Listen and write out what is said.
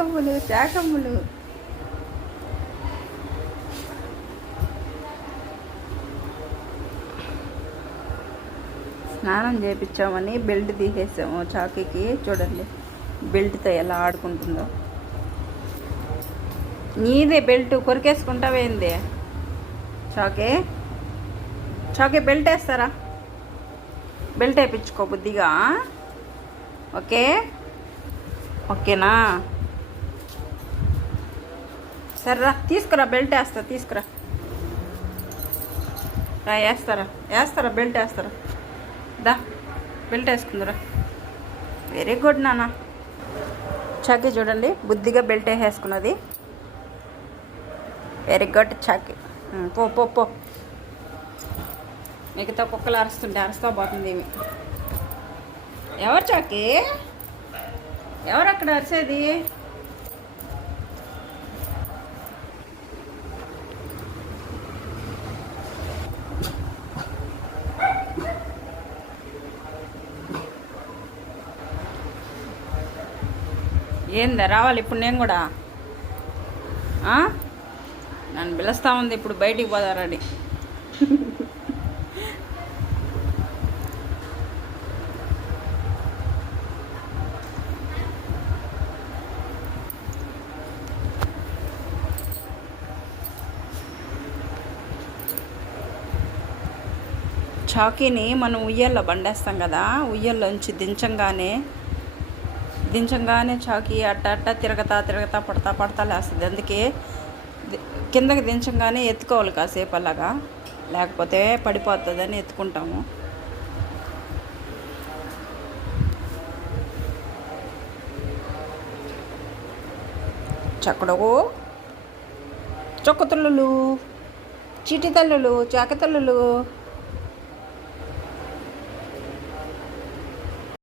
కమ్ములు చాకమ్ములు. స్నానం చేయించామని బెల్ట్ తీసేసాము చాకీకి. చూడండి బెల్ట్తో ఎలా ఆడుకుంటుందో. నీదే బెల్ట్ కొరికేసుకుంటావేంది? చాకే చాకే బెల్ట్ వేస్తారా? బెల్ట్ వేయించుకో బుద్ధిగా. ఓకే ఓకేనా? సరేరా తీసుకురా, బెల్ట్ వేస్తా, తీసుకురా. వేస్తారా బెల్ట్ వేస్తారా? దా బెల్ట్ వేసుకుందిరా. వెరీ గుడ్ నాన్న. చాకీ చూడండి బుద్ధిగా బెల్ట్ వేసేసుకున్నది. వెరీ గుడ్ చాకీ. పో పో పో. మిగతా కుక్కలు అరుస్తా పోతుంది ఏమి. ఎవరు చాకీ? ఎవరు అక్కడ అరిసేది? ఏందా రావాలి ఇప్పుడు నేను కూడా? నన్ను పిలుస్తా ఉంది ఇప్పుడు బయటికి పోదారని. చాకీని మనం ఉయ్యల్లో బండేస్తాం కదా, ఉయ్యల్లోంచి దించంగానే చాకీ అట్ట తిరగతా పడతా లేస్తుంది. అందుకే కిందకి దించంగానే ఎత్తుకోవాలి కాసేపు అలాగా, లేకపోతే పడిపోతుందని ఎత్తుకుంటాము. చక్కడకు చొక్క తల్లులు, చీటి తల్లులు, చాక తల్లులు.